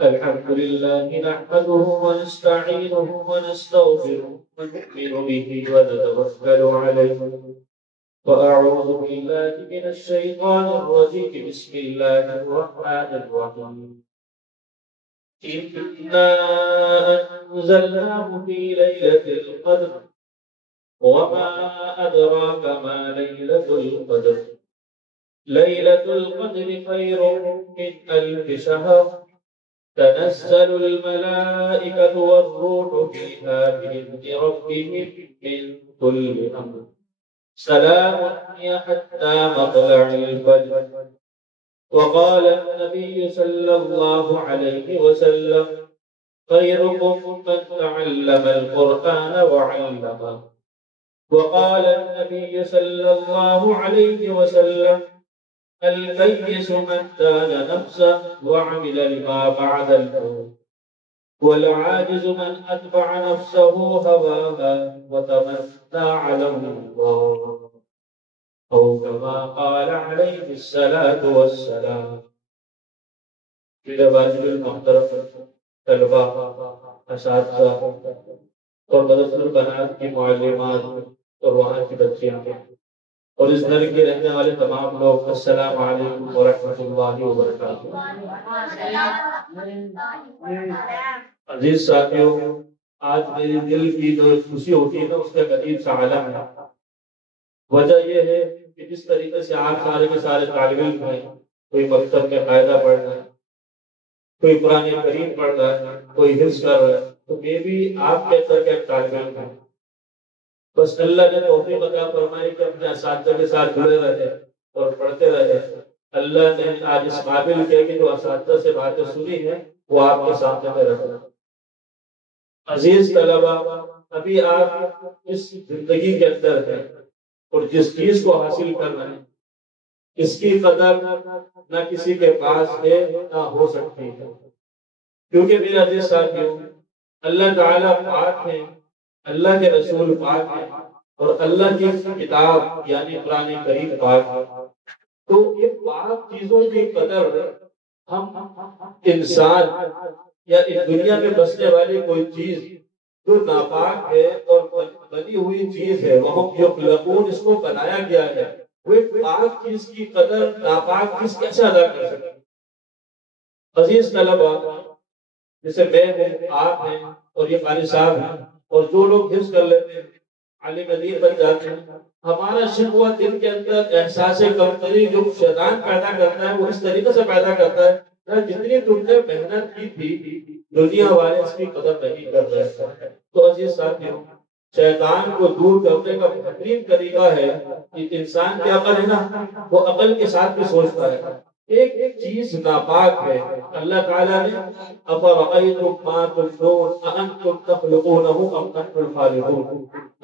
الحمد لله نحمده ونستعينه ونستغفره ونؤمن به ونتوكل عليه وأعوذ بالله من الشيطان الرجيم بسم الله الرحمن الرحيم إنا أنزلناه في ليلة القدر وما أدراك ما ليلة القدر ليلة القدر خير من 1000 شهر تنزل الملائكة والروح فيها بإذن ربهم من كل أمر سلام هي حتى مطلع الفجر. وقال النبي صلى الله عليه وسلم خيركم من تعلم القرآن وعلمه. وقال النبي صلى الله عليه وسلم الكيس من دان نفسه وعمل لما بعد الموت والعاجز من أتبع نفسه هواها وتمنى على الله أو كما قال عليه الصلاة والسلام. میرے واجب المحترم طلبہ اساتذہ اور مدرسۃ البنات کی معلمات اور وہاں کی بچیاں اور اس گھر کے رہنے والے تمام لوگ السلام علیکم ورحمۃ اللہ وبرکاتہ. عزیز ساتھیوں، آج میری دل کی جو خوشی ہوتی ہے نا اس کا ایک عجیب سا عالم ہے. وجہ یہ ہے کہ جس طریقے سے آپ سارے کے سارے طالب علم ہیں، کوئی مکتب میں قاعدہ پڑھ رہا ہے، کوئی قرآن کریم پڑھ رہا ہے، کوئی حفظ کر رہا ہے، تو میں بھی آپ کے اندر کا ایک طالب علم ہوں. بس اللہ نے توفیق عطا فرمائی کہ اپنے اساتذہ کے ساتھ جڑے رہے اور پڑھتے رہے. اللہ نے آج اس قابل کیا کہ جو اساتذہ سے باتیں سنی ہیں وہ آپ کے سامنے میں رکھا. عزیز طلبہ، ابھی آپ اس زندگی کے اندر ہیں اور جس چیز کو حاصل کرنا ہے اس کی قدر نہ کسی کے پاس ہے نہ ہو سکتی ہے. کیونکہ میرے عزیز ساتھیوں، اللہ تعالیٰ پاک ہے، اللہ کے رسول پاک ہے اور اللہ کی کتاب یعنی قرآن کریم پاک ہے. تو یہ پاک چیزوں کی قدر ہم انسان یا اس دنیا میں بسنے والی کوئی چیز جو ناپاک ہے اور بنی ہوئی چیز ہے، وہ یخلقون، اس کو بنایا گیا ہے، وہ ایک پاک چیز کی قدر ناپاک چیز کیسے ادا کر سکتے؟ عزیز طلبہ، جیسے میں ہوں، آپ ہیں اور یہ قاری صاحب ہیں اور جو لوگ حفظ کر لیتے ہیں، عالم دین بن جاتے ہیں، ہمارا شکوہ دل کے اندر احساس کمتری جو شیطان پیدا کرتا ہے وہ اس طریقے سے پیدا کرتا ہے کہ جتنی تم نے محنت کی تھی دنیا والے اس کی قدر نہیں کر رہے. تو عزیز ساتھیوں، شیطان کو دور کرنے کا بہترین طریقہ ہے کہ انسان کی عقل ہے نا، وہ عقل کے ساتھ بھی سوچتا ہے. ایک چیز ناپاک ہے، اللہ تعالیٰ نے افرأیتم ما تمنون اانتم تخلقونه ام نحن الخالقون،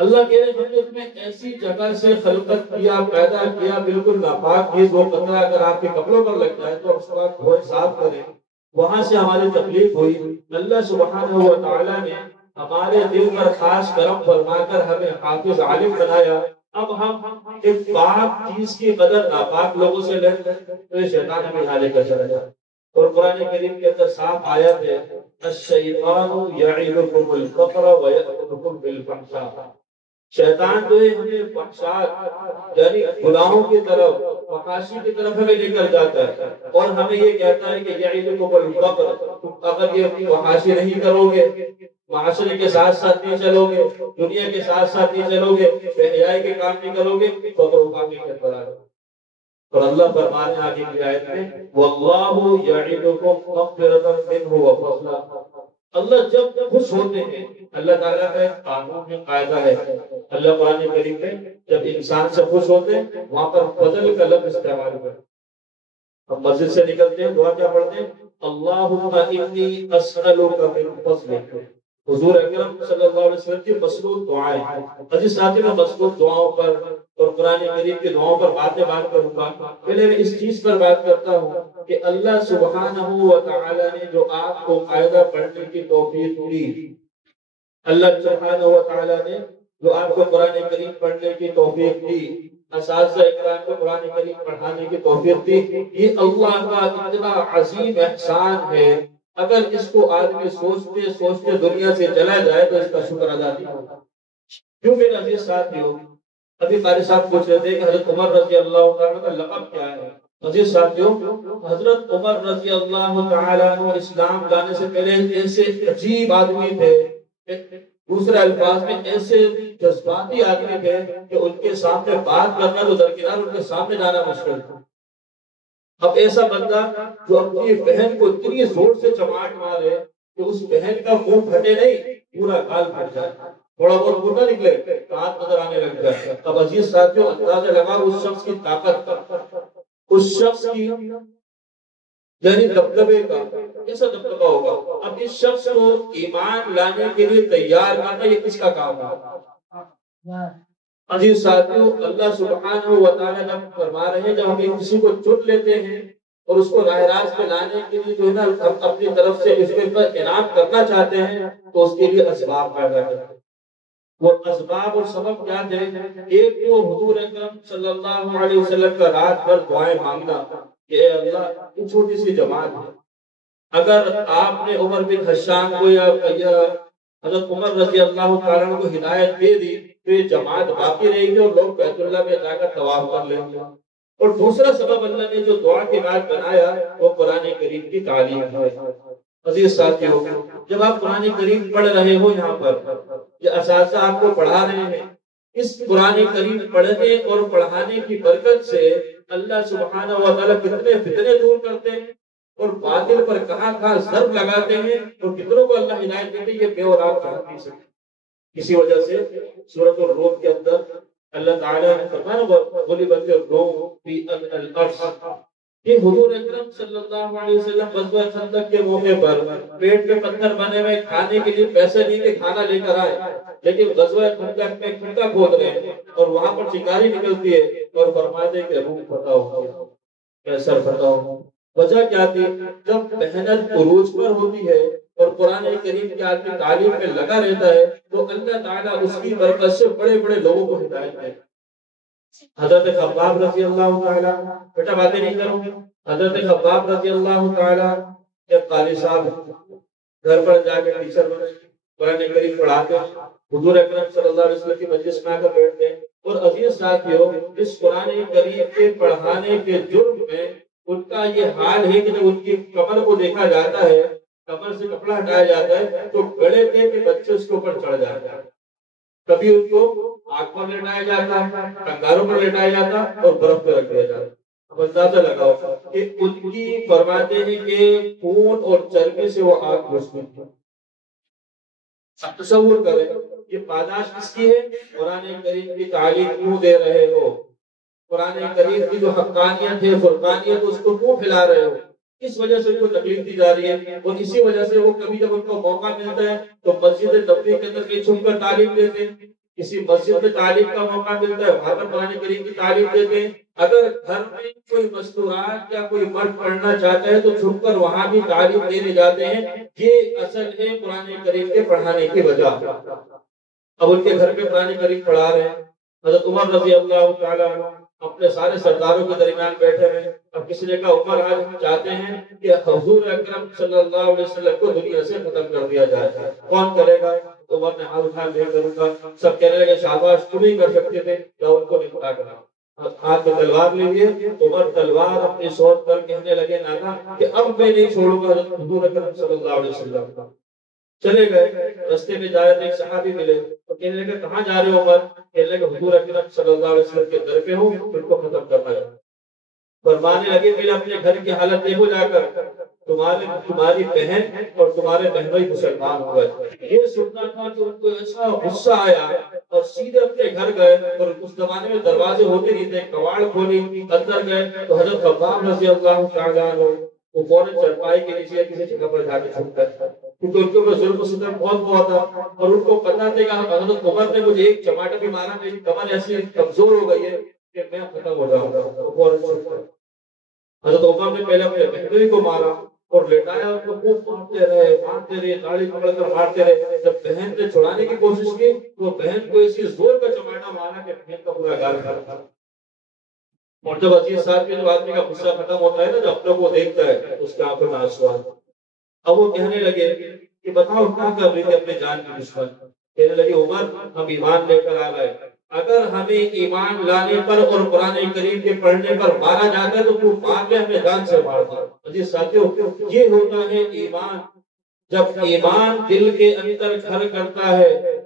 اللہ کہہ رہے ہم نے تمہیں ایسی جگہ سے خلقت کیا، پیدا کیا، بالکل ناپاک چیز، وہ قطرہ اگر آپ کے کپڑوں پر لگ جائے تو اس کو آپ دھوئے صاف کریں، وہاں سے ہماری تکلیف ہوئی. اللہ سبحانہ و تعالیٰ نے ہمارے دل پر خاص کرم فرما کر ہمیں حافظ عالم بنایا. اب ہم ایک پاک چیز کی قدر ناپاک لوگوں سے لڑتے تو یہ شیطان ہمیں نہ لے کر چلا جائے. اور قرآن کریم کے اندر صاف آیت ہے الشیطان یعدکم الفقر ویأمرکم بالفحشاء، شیطان جو ہے ہمیں فحشاء یعنی گناہوں کی طرف، فحاشی کی طرف ہمیں لے کر جاتا ہے اور ہمیں یہ کہتا ہے کہ یعدکم الفقر، تم اگر یہ فحاشی نہیں کرو گے، معاشرے کے ساتھ ساتھ نہیں چلو گے، دنیا کے ساتھ ساتھ نہیں چلو گے، بے حیائی کے کام نہیں کرو گے، فقر و کام نہیں کر پائے. اور اللہ فرمانے آگے کی آیت میں واللہ یعدکم مغفرۃ منہ وفضلا، اللہ جب خوش ہوتے ہیں، اللہ تعالیٰ کا ایک قانون ہے، قاعدہ ہے، اللہ قرآن کریم میں جب انسان سے خوش ہوتے ہیں وہاں پر فضل کا لفظ استعمال کرتے ہیں. ہم مسجد سے نکلتے ہیں دعا کیا پڑھتے ہیں؟ اللہم انی اسألک من فضلک. حضور اکرم صلی اللہ علیہ وسلم کی مصنوع دعائیں. عزیز ساتھی، میں مصنوع دعاؤں پر اور قرآن کریم کی دعاؤں پر بات کروں گا. پہلے میں اس چیز پر بات کرتا ہوں کہ اللہ سبحانہ و تعالی نے جو آپ کو قاعدہ پڑھنے کی توفیق دی، اللہ سبحانہ و تعالی نے جو آپ کو قرآن کریم پڑھنے کی توفیق دی، اساتذہ اکرام کو قرآن کریم پڑھانے کی توفیق دی، یہ اللہ کا اتنا عظیم احسان ہے، اگر اس کو آدمی سوچتے سوچتے دنیا سے چلا جائے تو اس کا شکر ادا نہیں ہوگا۔ کیوں میرے عزیز ساتھیوں، ابھی قاری صاحب پوچھ رہے تھے کہ حضرت عمر رضی اللہ تعالیٰ کا لقب کیا ہے۔ عزیز ساتھیوں، حضرت عمر رضی اللہ تعالیٰ عنہ اسلام لانے سے پہلے ایسے عجیب آدمی تھے، دوسرے الفاظ میں ایسے جذباتی آدمی تھے کہ ان کے سامنے بات کرنا تو درکنار، ان کے سامنے جانا مشکل تھا۔ اب ایسا بندہ جو اپنی بہن کو اتنی زور سے چماٹ مارے کہ اس بہن کا منہ پھٹے نہیں، پورا گال پھٹ جائے، تھوڑا بہت منہ نہ نکلے، ہاتھ نظر آنے لگ جائے۔ اب عزیز ساتھیوں، اندازہ لگا اس شخص کی طاقت کا، اس شخص کی یعنی دبدبے کا کیسا دبدبا ہوگا۔ اب اس شخص کو ایمان لانے کے لیے تیار کرنا یہ کس کا کام ہے؟ عزیز ساتھیوں، اللہ سبحانہ و تعالیٰ جب فرما رہے ہیں، جب ہم کسی کو چن لیتے ہیں اور اس کو راہ راست پہ لانے کے لیے جو ہے نا ہم اپنی طرف سے اس کے اوپر انعام کرنا چاہتے ہیں تو اس کے لیے اسباب پیدا کرتے ہیں۔ وہ اسباب اور سبب کیا تھے؟ ایک تو حضور اکرم صلی اللہ علیہ وسلم کا رات بھر دعائیں مانگنا کہ اے اللہ، یہ چھوٹی سی جماعت ہے، اگر آپ نے عمر بن حشام کو یا حضرت عمر رضی اللہ تعالیٰ کو ہدایت دے دی تو یہ جماعت باقی رہے گی اور لوگ بیت اللہ میں جا کر طواف کر لیں گے۔ اور دوسرا سبب اللہ نے جو دعا کے بعد بنایا وہ قرآن کریم کی تعلیم ہے۔ عزیز ساتھیوں، جب آپ قرآن کریم پڑھ رہے ہو، یہاں پر یہ اساتذہ آپ کو پڑھا رہے ہیں، اس قرآن کریم پڑھنے اور پڑھانے کی برکت سے اللہ سبحانہ و تعالیٰ کتنے فتنے دور کرتے ہیں اور باطل پر کہاں کہاں ضرب لگاتے ہیں اور کتنوں کو اللہ ہدایت دیتے ہیں، یہ میں اور آپ جان نہیں سکتے۔ اسی وجہ سے سورۃ الروم کے اندر اللہ تعالیٰ نے فرمایا غلبت الروم فی ادنی الارض، کہ حضور اکرم صلی اللہ علیہ وسلم غزوہ خندق کے موقع پر پیٹ میں پتھر بنے ہوئے کھانے کے لیے پیسے نہیں کہ کھانا لے کر آئے، لیکن غزوہ خندق میں کھڈا کھود رہے ہیں اور وہاں پر چنگاری نکلتی ہے اور فرماتے ہیں کہ روح فتح ہو، کیسر فتح ہو۔ وجہ کیا تھی؟ جب محنت عروج پر ہوتی ہے اور قرآن کریم کے آدمی تعلیم میں لگا رہتا ہے تو اللہ تعالیٰ اس کی برکت سے بڑے بڑے لوگوں کو ہدایت دیتا ہے۔ حضرت خباب رضی اللہ تعالیٰ، بیٹا باتیں نہیں کروں گے، حضرت خباب رضی اللہ تعالیٰ جب قاری صاحب گھر پر جا کے ٹیچر بنے، قرآن کریم پڑھاتے، حضور اکرم صلی اللہ علیہ وسلم کی مجلس میں آ کر بیٹھتے، اور عزیز ساتھیوں، اس قرآن کریم کے پڑھانے کے جرم میں ان کا یہ حال ہے کہ جب ان کی کمر کو دیکھا جاتا ہے، کمر سے کپڑا ہٹایا جاتا ہے تو گڑے تھے کہ بچے اس کے اوپر چڑھ جاتے ہیں، کبھی ان کو آگ پر لٹایا جاتا، کنگاروں پر لٹایا جاتا اور برف پہ رکھ دیا جاتا۔ اب اندازہ لگاؤ کہ ان کی فرماتے ہیں کہ خون اور چربی سے وہ آگ بجھتی تھی۔ اب تصور کریں یہ پاداش کس کی ہے؟ قرآن کریم کی تعلیم کیوں دے رہے ہو؟ قرآن کریم کی جو حقانیت ہے، فرقانیت، اس کو کیوں پھیلا رہے ہو؟ اس وجہ سے ان کو تکلیف دی جا رہی ہے، اور اسی وجہ سے وہ کبھی جب ان کو موقع ملتا ہے تو مسجد نبوی کے اندر کہیں چھپ کر تعلیم دیتے ہیں، کسی مسجد میں تعلیم کا موقع ملتا ہے وہاں پر قرآن کریم کی تعلیم دیتے ہیں، اگر گھر میں کوئی مستورات یا کوئی مرد پڑھنا چاہتا ہے تو چھپ کر وہاں بھی تعلیم دینے جاتے ہیں۔ یہ اصل ہے قرآن کریم کے پڑھانے کی وجہ۔ اب ان کے گھر پہ قرآن کریم پڑھا رہے ہیں، حضرت عمر رضی اللہ تعالیٰ اپنے سارے سرداروں کے درمیان بیٹھے ہیں۔ اب کسی نے کہا عمر آج چاہتے ہیں کہ حضور اکرم صلی اللہ علیہ وسلم کو دنیا سے ختم کر دیا جائے، کون کرے گا؟ عمر نے ہاتھ اٹھا لے کروں گا، سب کہنے لگے شاباش، تم ہی کر سکتے تھے، کیا ان کو نہیں پتا کرا؟ ہاتھ میں تلوار لیے، عمر تلوار اپنی سوچ کر کہنے لگے نانا کہ اب میں نہیں چھوڑوں گا حضور اکرم صلی اللہ علیہ وسلم کا۔ چلے گئے، رستے میں جا رہے تھے، ایک صحابی ملے تو کہنے لگے کہاں جا رہے ہو عمر؟ کہنے لگے حضور اکرم صلی اللہ علیہ وسلم کے در پہ ہوں، ان کو ختم کرنا ہے۔ فرمانے لگے پہلے اپنے گھر کی حالت دیکھو جا کر، تمہاری بہن اور تمہارے بہنوئی مسلمان ہو گئے۔ یہ سننا تھا کہ ان کو ایسا غصہ آیا اور سیدھے اپنے گھر گئے، اور اس زمانے میں دروازے ہوتے نہیں تھے، کواڑ کھولی، اندر گئے تو حضرت خباب رضی اللہ تعالیٰ عنہ وہ فوراً چرپائی کے نیچے کسی جگہ پر جا کے چھپ گئے، کیونکہ ان کے اوپر ظلم و ستم بہت ہوا تھا، اور ان کو پتا تھا کہ حضرت عمر نے مجھے ایک چماٹا بھی مارا، میری کمر ایسی کمزور ہو گئی ہے کہ میں ختم ہو جاؤں گا۔ حضرت عمر نے پہلے اپنے بہنوئی کو مارا اور لٹایا، ان کو خوب مارتے رہے، تاڑی پکڑ کر مارتے رہے۔ جب بہن نے چھڑانے کی کوشش کی تو بہن کو اسی زور کا چماٹا مارا کہ بہن کا پورا گال کھا۔ اور جب عزیز صاحب جب آدمی کا غصہ ختم ہوتا ہے نا، جب اپنے کو دیکھتا ہے اس کے آنکھوں میں آنسو آتے ہیں۔ اب وہ کہنے لگے کہ بتاؤ کیا کر رہی تھی اپنے جان کی دشمن؟ کہنے لگے عمر ہم ایمان لے کر آ گئے، اگر ہمیں ایمان لانے پر اور قرآن کریم کے پڑھنے پر مارا جاتا ہے تو تو مار لے، ہمیں جان سے مار دے۔ عزیز ساتھیو، یہ ہوتا ہے ایمان۔ جب ایمان دل کے اندر گھر کرتا ہے،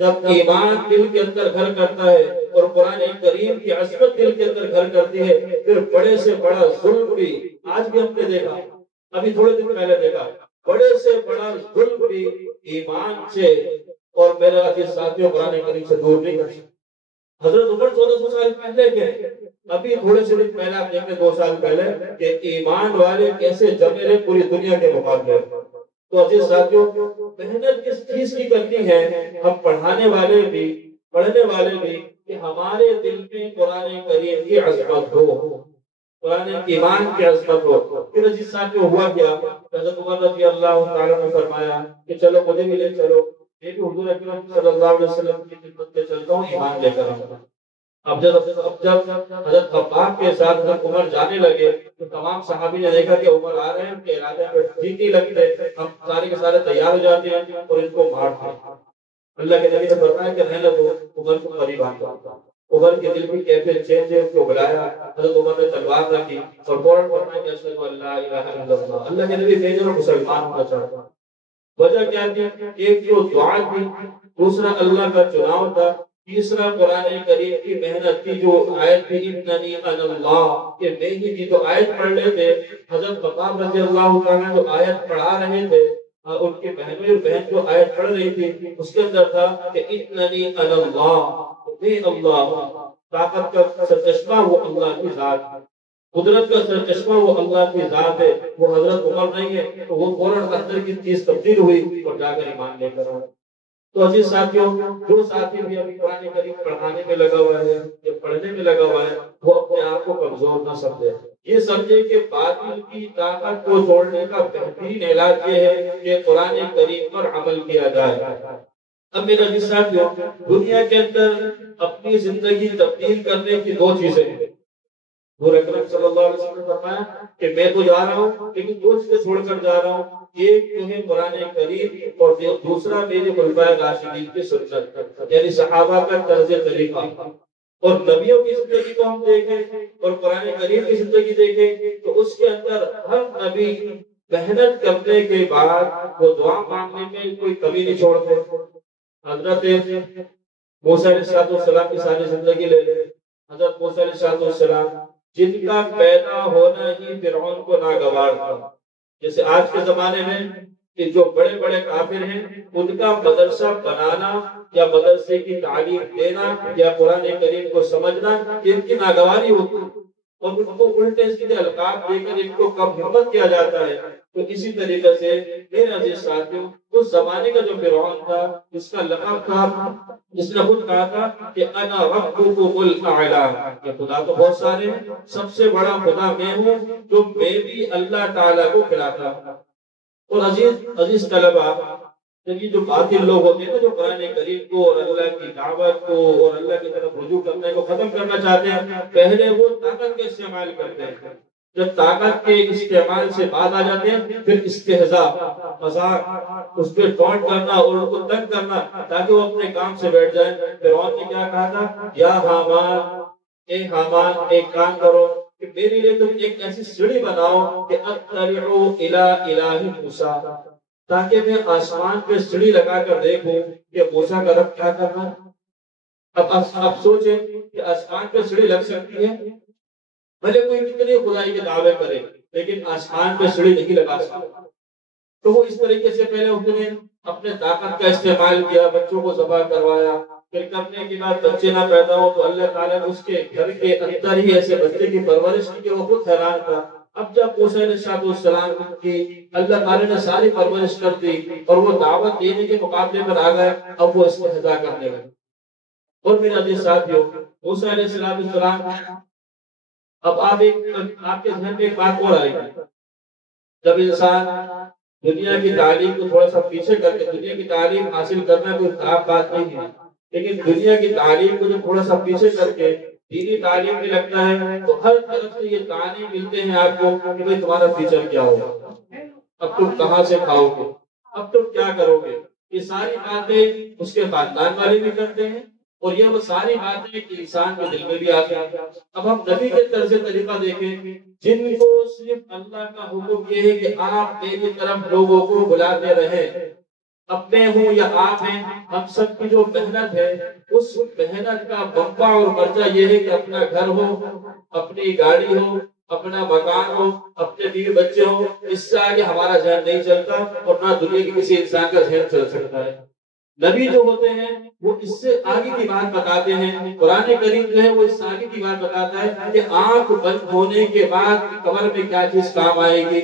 جب ایمان دل کے اندر گھر کرتا ہے اور قرآن کریم کی عظمت دل کے اندر گھر کرتی ہے، پھر بڑے سے بڑا ظلم بھی، آج بھی ہم نے دیکھا، ابھی تھوڑے دن پہلے دیکھا، بڑے سے بڑا ظلم بھی ایمان سے اور میرے عزیز ساتھیوں قرآن کریم سے دور نہیں کر سکتا۔ حضرت عمر 1400 سال پہلے کے، ابھی تھوڑے سے دن پہلے آپ دیکھ لیں 2 سال پہلے کہ ایمان والے کیسے جمے رہے پوری دنیا کے مقابلے۔ تو عزیز ساتھیوں، محنت کس چیز کی کرنی ہے؟ ہم پڑھانے والے بھی، پڑھنے والے بھی، کہ ہمارے دل میں قرآن کریم کی عظمت ہو، قرآن ایمان کی عظمت ہو۔ پھر عزیز ساتھیوں ہوا کیا؟ حضرت عمر رضی اللہ تعالیٰ نے فرمایا کہ چلو مجھے بھی لے چلو، میں بھی حضور اکرم صلی اللہ علیہ وسلم کی خدمت میں چلتا ہوں، ایمان لے کر آؤں گا۔ اب جب حضرت خباب کے ساتھ حضرت عمر جانے لگے تو تمام صحابی نے دیکھا کہ عمر آ رہے ہیں، ان کے ارادے میں ٹھیک نہیں لگتے، ہم سارے کے سارے تیار ہو جاتے ہیں اور ان کو مارتے ہیں۔ اللہ کے نبی نے فرمایا کہ رہنے دو، عمر کو قریب آتا۔ عمر کے دل کی کیفیت چینج ہے، ان کو بلایا، حضرت عمر نے تلوار رکھی اور فوراً فرمایا کہ اشہد ان لا الہ الا اللہ۔ اللہ کے نبی بھیجے اور مسلمان ہونا چاہتا۔ وجہ کیا تھی؟ ایک جو دعا تھی، دوسرا اللہ کا چناؤ تھا، تیسرا قرآن کریم کی محنت تھی۔ جو آیت تھی اننی انا اللہ، کہ میں ہی تھی، تو آیت پڑھ لیتے۔ حضرت خباب رضی اللہ تعالیٰ جو آیت پڑھا رہے تھے، ان کی بہن جو آیت پڑھ رہی تھی اس کے اندر تھا کہ اننی انا اللہ، میں اللہ ہوں۔ طاقت کا سرچشمہ وہ اللہ کی ذات ہے، قدرت کا سرچشمہ وہ اللہ کی ذات ہے، وہ حضرت عمر نہیں ہے۔ تو وہ فوراً اندر کی چیز تبدیل ہوئی اور جا کر ایمان لے کر آئے۔ تو عزیز ساتھیوں، جو ساتھی بھی ابھی قرآن کریم پڑھانے میں لگا ہوا ہے یا پڑھنے میں لگا ہوا ہے، وہ اپنے آپ کو کمزور نہ سمجھے، یہ سمجھے کہ باطل کی طاقت کو توڑنے کا بہترین علاج یہ ہے کہ قرآن کریم پر عمل کیا جائے۔ اب میرا عزیز ساتھیوں، دنیا کے اندر اپنی زندگی تبدیل کرنے کی 2 چیزیں ہیں۔ حضور اکرم صلی اللہ علیہ وسلم نے فرمایا کہ میں تو جا رہا ہوں لیکن 2 چیزیں چھوڑ کر جا رہا ہوں، ایک جو ہے قرآن کریم اور دوسرا میرے خلفائے راشدین کی سنت، یعنی صحابہ کا طرز طریقہ۔ اور نبیوں کی زندگی کو ہم دیکھیں اور قرآن کریم کی زندگی دیکھیں تو اس کے اندر ہر نبی محنت کرنے کے بعد وہ دعا مانگنے میں کوئی کمی نہیں چھوڑتے۔ حضرت موسیٰ علیہ السلام کی ساری زندگی لے لیں، حضرت موسیٰ علیہ السلام جن کا پیدا ہونا ہی فرعون کو ناگوار تھا، جیسے آج کے زمانے میں کہ جو بڑے بڑے کافر ہیں ان کا مدرسہ بنانا یا مدرسے کی تعلیم دینا یا قرآن کریم کو سمجھنا ان کی ناگواری ہوتی ہے اور ان کو الٹے سیدھے القاب دے کر ان کو کم ہمت کیا جاتا ہے۔ تو اسی طریقے سے میرے عزیز ساتھیوں، اس زمانے کا جو فرعون تھا جس کا لقب تھا، جس نے خود کہا تھا کہ انا ربکم الاعلی، کہ خدا تو بہت سارے ہیں، سب سے بڑا خدا میں ہوں جو میں بھی اللہ تعالیٰ کو کھلاتا ہوں۔ اور عزیز طلبہ، یہ جو باطل لوگ ہوتے ہیں نا، جو قرآن کریم کو اور اللہ کی دعوت کو اور اللہ کی طرف رجوع کرنے کو ختم کرنا چاہتے ہیں، پہلے وہ طاقت کا استعمال کرتے ہیں، جب طاقت کے استعمال سے بعد آ جاتے ہیں پھر استہزاء، مذاق، اس پہ ٹونٹ کرنا اور ان کو تنگ کرنا تاکہ وہ اپنے کام سے بیٹھ جائیں۔ فرعون نے کیا کہا تھا؟ یا حامان، اے حامان ایک کام کرو کہ میرے لیے تم ایک ایسی سیڑھی بناؤ کہ اطلعوا الی الہ موسیٰ، تاکہ میں آسمان پہ سیڑھی لگا کر دیکھوں کہ موسیٰ کا رب کیا کر رہا ہے۔ اب سوچیں کہ آسمان پہ سیڑھی لگ سکتی ہے، بھلے کوئی کتنے خدائی کے دعوے کرے لیکن آسمان پہ سیڑھی نہیں لگا سکتا۔ تو وہ اس طریقے سے پہلے اس نے اپنے طاقت کا استعمال کیا، بچوں کو ذبح کروایا، پھر کرنے کے بعد بچے نہ پیدا ہو تو اللہ تعالیٰ نے اس کے گھر کے اندر ہی ایسے بچے کی پرورش کی کہ وہ خود حیران تھا۔ اب جب موسیٰ علیہ السلام کی اللہ تعالیٰ نے ساری پرورش کر دی اور وہ دعوت دینے کے مقابلے پر آ گئے، اب وہ استہزاء کرنے لگے۔ اور میرے عزیز ساتھیوں، موسیٰ علیہ السلام، اب آپ کے ذہن میں ایک بات اور آئے گی، جب انسان دنیا کی تعلیم کو تھوڑا سا پیچھے کر کے، دنیا کی تعلیم حاصل کرنا کوئی خراب بات نہیں ہے، لیکن دنیا کی تعلیم کو جو تھوڑا سا پیچھے کر کے دینی تعلیم میں لگتا ہے تو ہر طرف سے یہ تعانے ملتے ہیں آپ کو کہ بھئی تمہارا فیوچر کیا ہوگا، اب تم کہاں سے کھاؤ گے، اب تم کیا کرو گے۔ یہ ساری باتیں اس کے خاندان والے بھی کرتے ہیں، اور یہ وہ ساری باتیں ایک انسان کے دل میں بھی آتی ہیں۔ اب ہم نبی کے طرز طریقہ دیکھیں، جن کو صرف اللہ کا حکم یہ ہے کہ آپ میری طرف لوگوں کو بلاتے رہیں، اپنے ہوں یا آپ ہیں، ہم سب کی جو محنت ہے اس محنت کا منبع اور مرجع یہ ہے کہ اپنا گھر ہو، اپنی گاڑی ہو، اپنا مکان ہو، اپنے بیوی بچے ہوں، اس سے آگے ہمارا ذہن نہیں چلتا اور نہ دنیا کے کسی انسان کا ذہن چل سکتا ہے۔ نبی جو ہوتے ہیں وہ اس سے آگے کی بات بتاتے ہیں، قرآن کریم جو ہے وہ اس سے آگے کی بات بتاتا ہے کہ آنکھ بند ہونے کے بعد قبر میں کیا چیز کام آئے گی،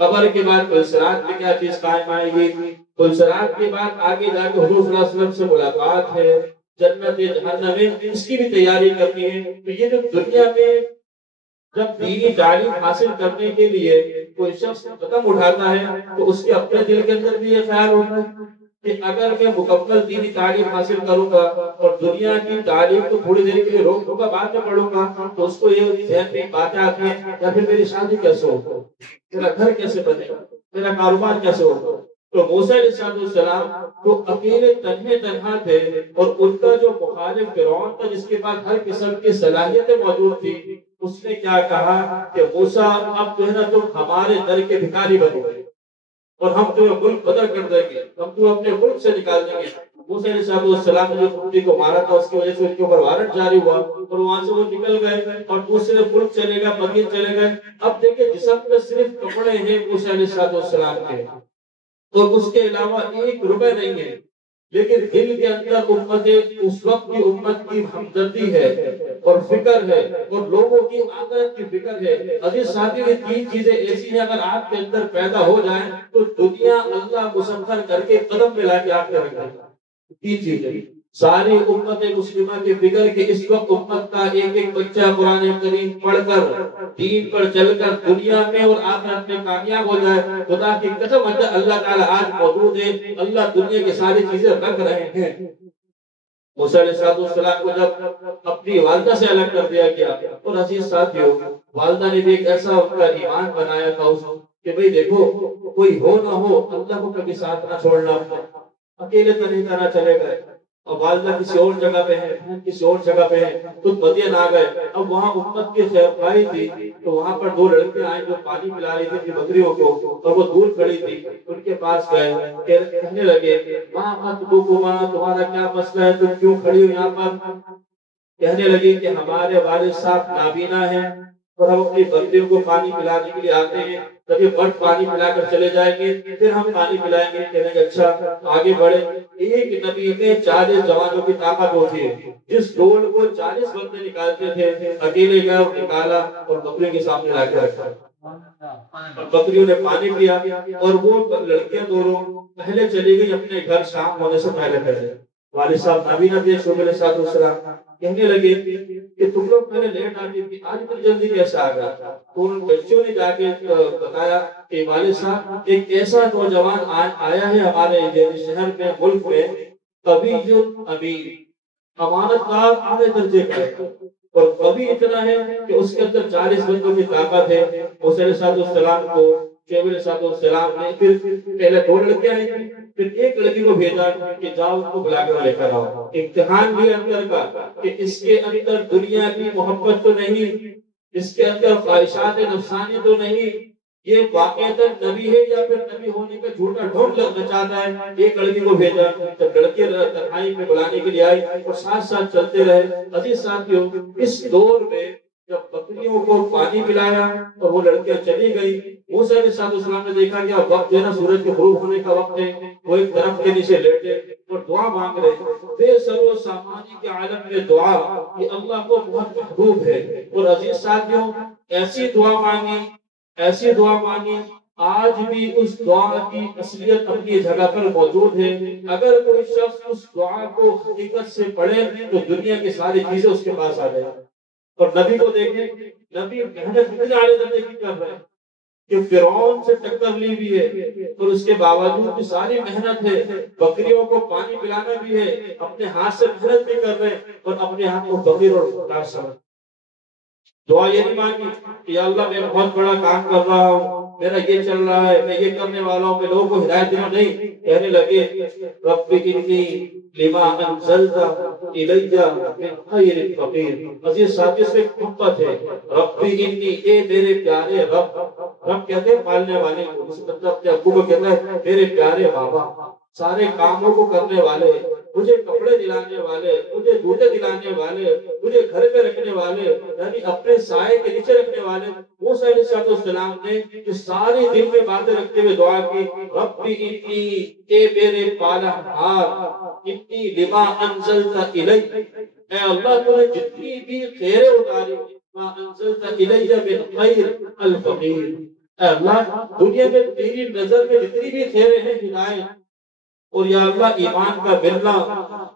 قبر کے بعد پلسرات میں کیا چیز قائم آئے گی، پلسرات کے بعد آگے جا کے حضور صلی اللہ علیہ وسلم سے ملاقات ہے، جنت جہنم ہے، اس کی بھی تیاری کرنی ہے۔ تو یہ جو دنیا میں جب دینی تعلیم حاصل کرنے کے لیے کوئی شخص قدم اٹھاتا ہے تو اس کے اپنے دل کے اندر بھی یہ خیال ہوتا ہے کہ اگر میں مکمل دینی تعلیم حاصل کروں گا اور دنیا کی تعلیم کو تھوڑی دیر کے لیے روک دوں گا، بعد میں پڑھوں گا، تو اس کو یہ ذہن میں باتیں آتی ہیں یا پھر میری شادی کیسے ہوگا، میرا گھر کیسے بنے گا، میرا کاروبار کیسے ہوگا۔ تو موسیٰ علیہ السلام جو اکیلے تنہا تھے اور ان کا جو مخالف فرعون تھا جس کے پاس ہر قسم کی صلاحیتیں موجود تھی، اس نے کیا کہا کہ موسیٰ اب جو ہے نا تم ہمارے در کے بھکاری بنو گے اور ہم تمہیں ملک بدر کر دیں گے، ہم تمہیں اپنے ملک سے نکال دیں گے۔ موسیٰ علیہ السلام نے جو کتے کو مارا تھا اس کی وجہ سے ان کے اوپر وارنٹ جاری ہوا اور وہاں سے وہ نکل گئے اور دوسرے ملک چلے گئے، مدین چلے گئے۔ اب دیکھیں جسم میں صرف کپڑے ہیں موسیٰ علیہ السلام کے اور اس کے علاوہ 1 روپے نہیں ہے، لیکن دل کے اندر امت اس وقت کی امت کی ہمدردی ہے اور فکر ہے اور لوگوں کی آخرت کی فکر ہے۔ عزیز ساتھیو، یہ 3 چیزیں ایسی ہیں اگر آپ کے اندر پیدا ہو جائیں تو دنیا اللہ مسخر کر کے قدم میں لا کے آپ کے رکھ دے گا۔ 3 چیزیں ساری امت مسلمہ کی فکر کہ اس وقت امت کا ایک بچہ قرآن کریم پڑھ کر دین پر چل کر دنیا میں اور آخرت میں کامیاب ہو جائے۔ خدا کی قسم اللہ تعالیٰ آج موجود ہے، اللہ دنیا کی ساری چیزیں رکھ رہے ہیں۔ موسیٰ علیہ السلام کو جب اپنی والدہ سے الگ کر دیا گیا اور عزیز ساتھیو والدہ نے بھی ایک ایسا ان کا ایمان بنایا تھا اس کہ بھئی دیکھو کوئی ہو نہ ہو اللہ کو کبھی ساتھ نہ چھوڑنا، اکیلے تو نہیں کرنا چلے گئے۔ اور والدہ کسی اور جگہ پہ ہے، کسی اور جگہ پہ ہے، تو مدین آ گئے۔ اب وہاں امت کی خیر خواہی تھی تو وہاں پر 2 لڑکیاں آئیں جو پانی پلا رہی تھی بکریوں کو اور وہ دور کھڑی تھی، ان کے پاس گئے، کہنے لگے ماں خطبکما، تمہارا کیا مسئلہ ہے، تم کیوں کھڑی ہو یہاں پر؟ کہنے لگی کہ ہمارے والد صاحب نابینا ہیں اور ہم اپنی بکریوں کو پانی پلانے کے لیے آتے ہیں، کبھی مرد پانی پلا کر چلے جائیں گے پھر ہم پانی پلائیں گے۔ کہنے لگے اچھا آگے بڑھے۔ ایک نبی میں 40 جوانوں کی طاقت ہوتی ہے، جس ڈول کو 40 بندے نکالتے تھے اکیلے گئے اور نکالا اور بکریوں کے سامنے لا کے رکھا اور بکریوں نے پانی پیا اور وہ لڑکیاں دونوں پہلے چلی گئی اپنے گھر شام ہونے سے پہلے۔ والد صاحب نابینا تھے شعیب علیہ السلام، کہنے لگے کہ تم لوگ پہلے لیٹ آتی تھی آج اتنی جلدی کیسے آ گیا؟ تو ان بچوں نے جا کے بتایا کہ والد صاحب ایک ایسا نوجوان آیا ہے ہمارے شہر میں، ملک میں، قوی امین، امانت دار اعلی درجے کا ہے اور قوی اتنا ہے کہ اس کے اندر 40 بندوں کی طاقت ہے۔ موسیٰ علیہ السلام کو شعیب علیہ السلام نے پھر پہلے 2 لڑکیاں آئی تھیں، پھر ایک لڑکی کو بھیجا کہ جاؤ اس کو بلا کر لے کر آؤ۔ امتحان بھی اندر کا کہ اس کے اندر دنیا کی محبت تو نہیں، اس کے اندر خواہشات نفسانی تو نہیں، یہ واقعتاً نبی ہے یا پھر نبی ہونے کا جھوٹا ڈھونگ مچاتا ہے۔ ایک لڑکی کو بھیجا، جب لڑکی تنہائی میں بلانے کے لیے آئی اور ساتھ ساتھ چلتے رہے۔ عزیز ساتھیوں، اس دور میں جب بکریوں کو پانی پلایا اور وہ لڑکیاں چلی گئی، موسیٰ علیہ السلام نے دیکھا کہ اب وقت جو ہے نا سورج کے غروب ہونے کا وقت ہے، وہ ایک درخت کے نیچے لیٹے اور دعا مانگ رہے۔ بے سر و سامانی کے عالم میں دعا یہ اللہ کو بہت محبوب ہے۔ اور عزیز ساتھیوں ایسی دعا مانگی آج بھی اس دعا کی اصلیت اپنی جگہ پر موجود ہے۔ اگر کوئی شخص اس دعا کو حقیقت سے پڑھے تو دنیا کی ساری چیزیں اس کے پاس آ جائیں۔ اور نبی کو دیکھیں، نبی محنت اتنے اعلیٰ درجے کی کر رہے ہیں کہ فرعون سے ٹکر لی بھی ہے اور اس کے باوجود بھی ساری محنت ہے، بکریوں کو پانی پلانا بھی ہے، اپنے ہاتھ سے محنت بھی کر رہے ہیں اور اپنے ہاتھ کو فقیر اور محتاج سمجھ۔ دعا یہ نہیں مانگی کہ یا اللہ میں بہت بڑا کام کر رہا ہوں، میرا یہ چل رہا ہے، میں یہ کرنے والا ہوں، میں لوگوں کو ہدایت دینا، نہیں، کہنے لگے رب انی لما انزلت الی من خیر فقیر۔ عزیز ساتھی سے محبت ہے، رب انی، اے میرے پیارے رب، رب کہتے ہیں پالنے والے کو، اس مطلب اپنے ابو کو کہتا ہے میرے پیارے بابا، سارے کاموں کو کرنے والے، مجھے کپڑے دلانے والے، مجھے جوتے دلانے والے، مجھے گھر پہ رکھنے والے، یعنی اپنے سائے کے نیچے رکھنے والے۔ موسیٰ علیہ السلام نے یہ ساری دل میں باتیں رکھتے ہوئے دعا کی، رب انی، اے میرے پالنہار، انی لما انزلت الی، اے اللہ تو نے جتنی بھی خیریں اتاری، ما انزلت الی من خیر الفقیر، اے اللہ دنیا میں تیری نظر میں جتنی بھی خیریں ہیں، ہدایت اور یا اللہ ایمان کا ملنا،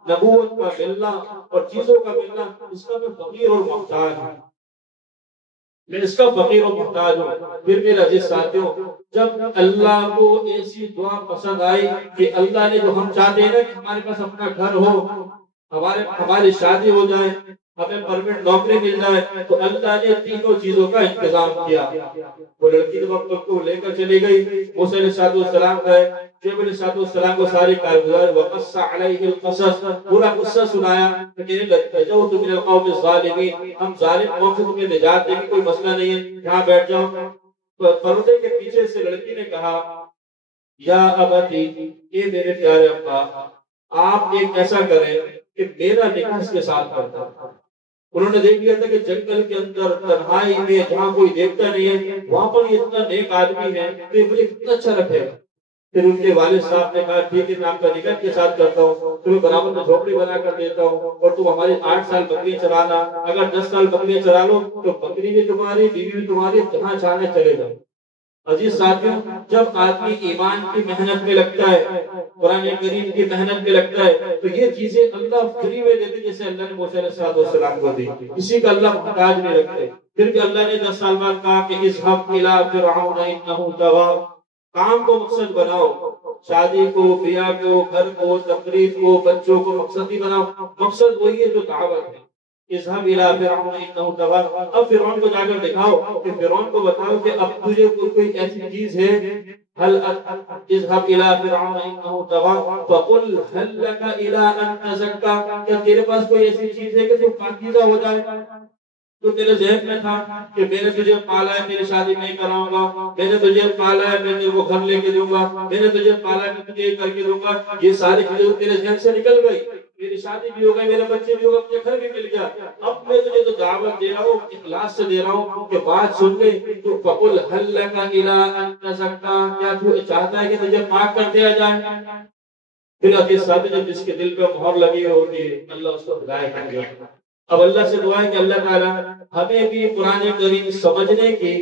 نبوت کا ملنا اور چیزوں کا ملنا، اس کا میں فقیر اور محتاج ہوں، میں اس کا فقیر اور محتاج ہوں۔ پھر میرے عزیز ساتھیوں، جب اللہ کو ایسی دعا پسند آئی کہ اللہ نے جو ہم چاہتے ہیں نا کہ ہمارے پاس اپنا گھر ہو، ہماری شادی ہو جائے، ہمیں پرمنٹ نوکری مل جائے، تو اللہ نے تینوں چیزوں کا انتظام کیا۔ وہ لڑکی جب وقت کو لے کر چلی گئی، موسیٰ علیہ السلام گئے، شعیب علیہ السلام کو ساری کارگزار وقص علیہ القصص، پورا قصہ سنایا کہ کہنے لگے نجوت من القوم الظالمین، ہم ظالم قوم سے تمہیں نجات دیں گے، کوئی مسئلہ نہیں ہے، یہاں بیٹھ جاؤ۔ پردے کے پیچھے سے لڑکی نے کہا یا ابتی، یہ میرے پیارے ابا، آپ ایک ایسا کریں کہ میرا نکاح اس کے ساتھ کرتا۔ انہوں نے دیکھ لیا تھا کہ جنگل کے اندر تنہائی میں جہاں کوئی دیکھتا نہیں ہے، وہاں پر یہ اتنا نیک آدمی ہے تو یہ مجھے کتنا اچھا رکھے گا۔ پھر ان کے والد صاحب نے کہا ٹھیک ہے میں آپ کا نکاح کے ساتھ کرتا ہوں، تمہیں برابر میں جھوپڑی بنا کر دیتا ہوں اور تم ہماری 8 سال بکریاں چرانا، اگر 10 سال بکریاں چرا لو تو بکری بھی تمہاری، بیوی بھی تمہاری، جہاں چاہنے چلے جاؤ۔ عزیز ساتھیوں، جب آدمی ایمان کی محنت میں لگتا ہے، قرآن کریم کی محنت میں لگتا ہے، تو یہ چیزیں اللہ فری میں دیتے، جیسے اللہ نے موسیٰ علیہ السلام کو دی، کسی کا اللہ محتاج نہیں رکھتے۔ پھر بھی اللہ نے 10 سال بعد کہا کہ اذهب الى فرعون انه طغى، کام کو مقصد بناؤ، شادی کو، بیاہ کو، گھر کو، تقریب کو، بچوں کو مقصد ہی بناؤ، مقصد وہی ہے جو دعوت ہے۔ اذهب الى فرعون انه طغى، اب فرعون کو جا کر دکھاؤ کہ فرعون کو بتاؤ کہ اب تجھے کوئی ایسی چیز ہے، هل اذهب الى فرعون انه طغى فقل هل لك الى ان تزكى، کیا تیرے پاس کوئی ایسی چیز ہے کہ تو پاکیزہ ہو جائے؟ تو تیرے ذہن میں تھا کہ میں نے تجھے پالا ہے، میری شادی نہیں کراؤں گا، میں نے تجھے پالا ہے، میں تیرے کو گھر لے کے دوں گا، میں نے تجھے پالا ہے، میں تجھے یہ کر کے دوں گا، یہ ساری چیزیں تیرے ذہن سے نکل گئی، میری شادی بھی ہو گئی، میرے بچے بھی ہو گئے، مجھے گھر بھی مل گیا، اب میں تجھے تو دعوت دے رہا ہوں، اخلاص سے دے رہا ہوں کہ بات سن لے، تو فقل هل لك الى ان تزكى، کیا تو چاہتا ہے کہ تجھے پاک کر دیا جائے؟ پھر حدیث صاحب جب جس کے دل پہ مہر لگی ہوتی ہے اللہ اس کو ہدایت کر دیتا ہے۔ اب اللہ سے دعا ہے کہ اللہ تعالیٰ ہمیں بھی قرآن کریم سمجھنے کی،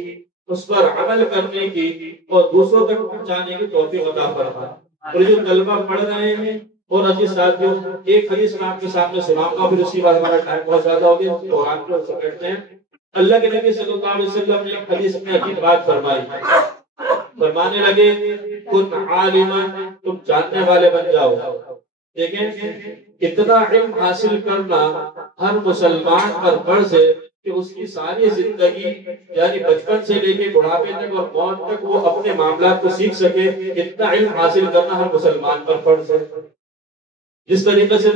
اس پر عمل کرنے کی اور دوسروں تک پہنچانے کی توفیق عطا فرمائے۔ اور جو طلبہ پڑھ رہے ہیں اور عزیز ساتھیوں، ایک حدیث میں آپ کے سامنے سناؤں گا، پھر اسی بات ہمارا ٹائم بہت زیادہ ہو گیا، قرآن کو سمجھتے ہیں۔ اللہ کے نبی صلی اللہ علیہ وسلم نے ایک حدیث میں عجیب بات فرمائی، فرمانے لگے کن عالما، تم جاننے والے بن جاؤ۔ دیکھیں اتنا علم حاصل کرنا ہر مسلمان پر فرض ہے کہ اس کی ساری زندگی یعنی بچپن سے لے کے بڑھاپے تک اور موت تک وہ اپنے معاملات کو سیکھ سکے، اتنا علم حاصل کرنا ہر مسلمان پر فرض ہے۔ جس طریقے سے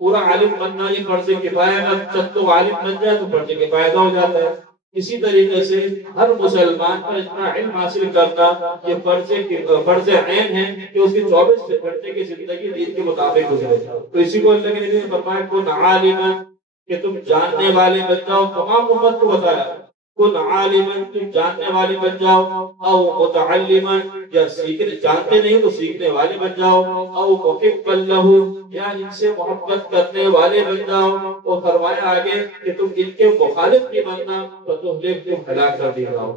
پورا عالم بننا یہ فرض کفایہ ہے، چند تو عالم بن جائے تو فرض کفایہ ہو جاتا ہے، اسی طریقے سے ہر مسلمان پر اتنا علم حاصل کرنا یہ فرض عین ہے کہ اس کی 24 گھنٹے کی زندگی دین کے مطابق گزرے۔ تو اسی کو اللہ کے نبی نے فرمایا کن عالما، کہ تم جاننے والے بن جاؤ، تمام امت کو بتایا کن عالما، تم جاننے والے بن جاؤ، او متعلما، یا سیکھنے، جانتے نہیں تو سیکھنے والے بن جاؤ، او محبا لہ، یا ان سے محبت کرنے والے بن جاؤ، اور فرمایا آگے کہ تم ان کے مخالف نہیں بننا تو تم ہلاک کر دے گا۔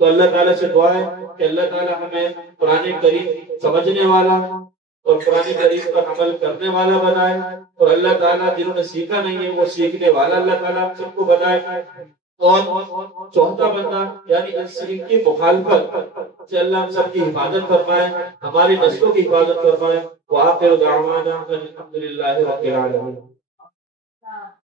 تو اللہ تعالیٰ سے دعا ہے کہ اللہ تعالیٰ ہمیں قرآن کریم سمجھنے والا اور قرآن کریم پر عمل کرنے والا بنائے، اور اللہ تعالیٰ جنہوں نے سیکھا نہیں ہے وہ سیکھنے والا اللہ تعالیٰ سب کو بنائے۔ اور چوتھا بندہ یعنی ان کی مخالفت سے اللہ ہم سب کی حفاظت فرمائے، ہماری نسلوں کی حفاظت فرمائے۔ وآخر دعوانا الحمد للہ رب العالمین۔